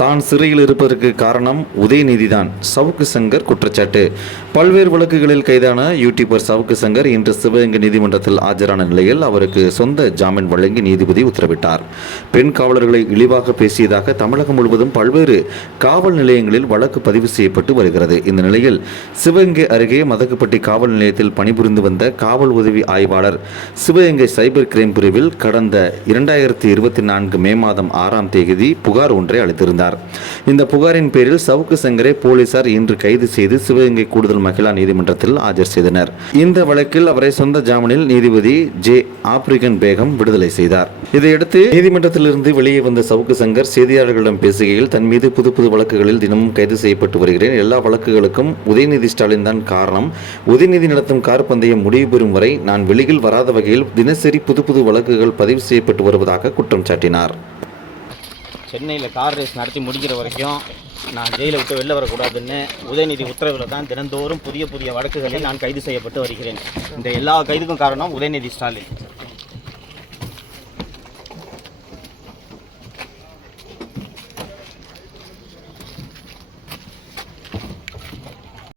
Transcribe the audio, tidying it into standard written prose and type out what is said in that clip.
தான் சிறையில் இருப்பதற்கு காரணம் உதயநிதிதான், சவுக்கு சங்கர் குற்றச்சாட்டு. பல்வேறு வழக்குகளில் கைதான யூடியூபர் சவுக்கு சங்கர் இன்று சிவகங்கை நீதிமன்றத்தில் ஆஜரான நிலையில் அவருக்கு சொந்த ஜாமீன் வழங்கி நீதிபதி உத்தரவிட்டார். பெண் காவலர்களை இழிவாக பேசியதாக தமிழகம் முழுவதும் பல்வேறு காவல் நிலையங்களில் வழக்கு பதிவு செய்யப்பட்டு வருகிறது. இந்த நிலையில் சிவகங்கை அருகே மதகுப்பட்டி காவல் நிலையத்தில் பணிபுரிந்து வந்த காவல் உதவி ஆய்வாளர் சிவகங்கை சைபர் கிரைம் பிரிவில் கடந்த 2024 மே மாதம் 6ஆம் தேதி புகார் ஒன்றை அளித்திருந்தார். இந்த புகாரின் பேரில் சவுக்கு சங்கரை போலீசார் இன்று கைது செய்து சிவகங்கை கூடுதல் மகிழா நீதிமன்றத்தில் ஆஜர் செய்தனர். இந்த வழக்கில் அவரை சொந்த ஜாமீனில் நீதிபதி ஜே ஆப்ரிகன் பேகம் விடுதலை செய்தார். இதையடுத்து நீதிமன்றத்திலிருந்து வெளியே வந்த சவுக்கு சங்கர் செய்தியாளர்களிடம் பேசுகையில், தன் மீது புது வழக்குகளில் தினமும் கைது செய்யப்பட்டு வருகிறேன். எல்லா வழக்குகளுக்கும் உதயநிதி ஸ்டாலின் தான் காரணம். உதயநிதி நடத்தும் கார் பந்தயம் முடிவு பெறும் வரை நான் வெளியில் வராத வகையில் தினசரி புது வழக்குகள் பதிவு செய்யப்பட்டு வருவதாக குற்றம் சாட்டினார். சென்னையில் கார் ரேஸ் நடத்தி முடிக்கிற வரைக்கும் நான் ஜெயிலை விட்டு வெளில வரக்கூடாதுன்னு உதயநிதி உத்தரவில் தான் தினந்தோறும் புதிய வழக்குகளில் நான் கைது செய்யப்பட்டு வருகிறேன். இந்த எல்லா கைதுக்கும் காரணம் உதயநிதி ஸ்டாலின்.